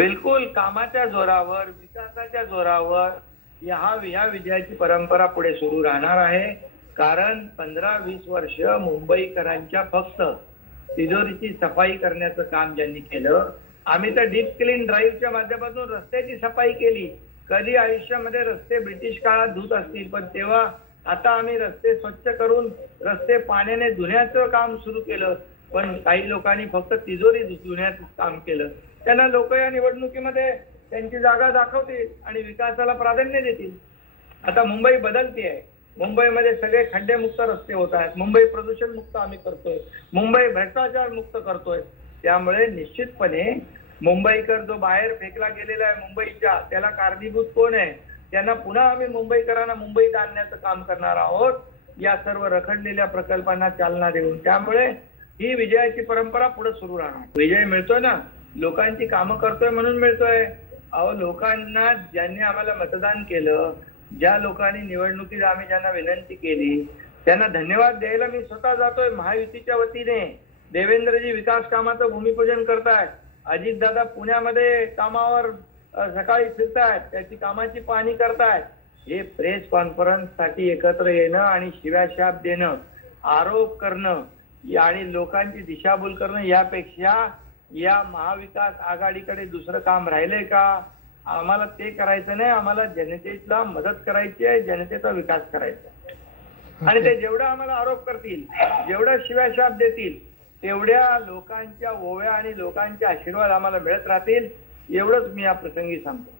बिलकुल कामाच्या जोरावर विकासाच्या जोरावर या ह्या विजयाची परंपरा पुढे सुरू राहणार आहे. कारण पंधरा वीस वर्ष मुंबईकरांच्या फक्त तिजोरीची सफाई करण्याचं काम ज्यांनी केलं आम्ही तर डीप क्लीन ड्राईव्हच्या माध्यमातून रस्त्याची सफाई केली. कधी आयुष्यामध्ये रस्ते ब्रिटिश काळात धुत असतील पण तेव्हा आता आम्ही रस्ते स्वच्छ करून रस्ते पाण्याने धुण्याचं काम सुरू केलं. पण काही लोकांनी फक्त तिजोरी धुण्याचं काम केलं. त्यांना लोक या निवडणुकीमध्ये त्यांची जागा दाखवतील आणि विकासाला प्राधान्य देतील. आता मुंबई बदलती आहे. मुंबईमध्ये सगळे खड्डेमुक्त रस्ते होत आहेत. मुंबई प्रदूषण मुक्त आम्ही करतोय. मुंबई भ्रष्टाचार मुक्त करतोय. त्यामुळे निश्चितपणे मुंबईकर जो बाहेर फेकला गेलेला आहे मुंबईच्या त्याला कारणीभूत कोण आहे? त्यांना पुन्हा आम्ही मुंबईकरांना मुंबईत आणण्याचं काम करणार आहोत. या सर्व रखडलेल्या प्रकल्पांना चालना देऊन. त्यामुळे ही विजयाची परंपरा पुढे सुरू राहणार. विजय मिळतोय ना? लोकांची कामं करतोय म्हणून मिळतोय. अहो लोकांना ज्यांनी आम्हाला मतदान केलं ज्या लोकांनी निवडणुकीत आम्ही ज्यांना विनंती केली त्यांना धन्यवाद द्यायला मी स्वतः जातोय महायुतीच्या वतीने. देवेंद्रजी विकास कामाचं भूमिपूजन करतायत. अजितदादा पुण्यामध्ये कामावर सकाळी फिरतायत. त्याची कामाची पाहणी करतायत. हे प्रेस कॉन्फरन्ससाठी एकत्र येणं आणि शिव्याशाप देणं आरोप करणं आणि लोकांची दिशाभूल करणं यापेक्षा या महाविकास आघाडीकडे दुसरं काम राहिलंय का? आम्हाला ते करायचं नाही आम्हाला जनतेला मदत करायची आहे जनतेचा विकास करायचा आहे. आणि ते जेवढं आम्हाला आरोप करतील जेवढं शिव्याशाप देतील तेवढ्या लोकांच्या ओव्या आणि लोकांचे आशीर्वाद आम्हाला मिळत राहतील एवढंच मी या प्रसंगी सांगतो.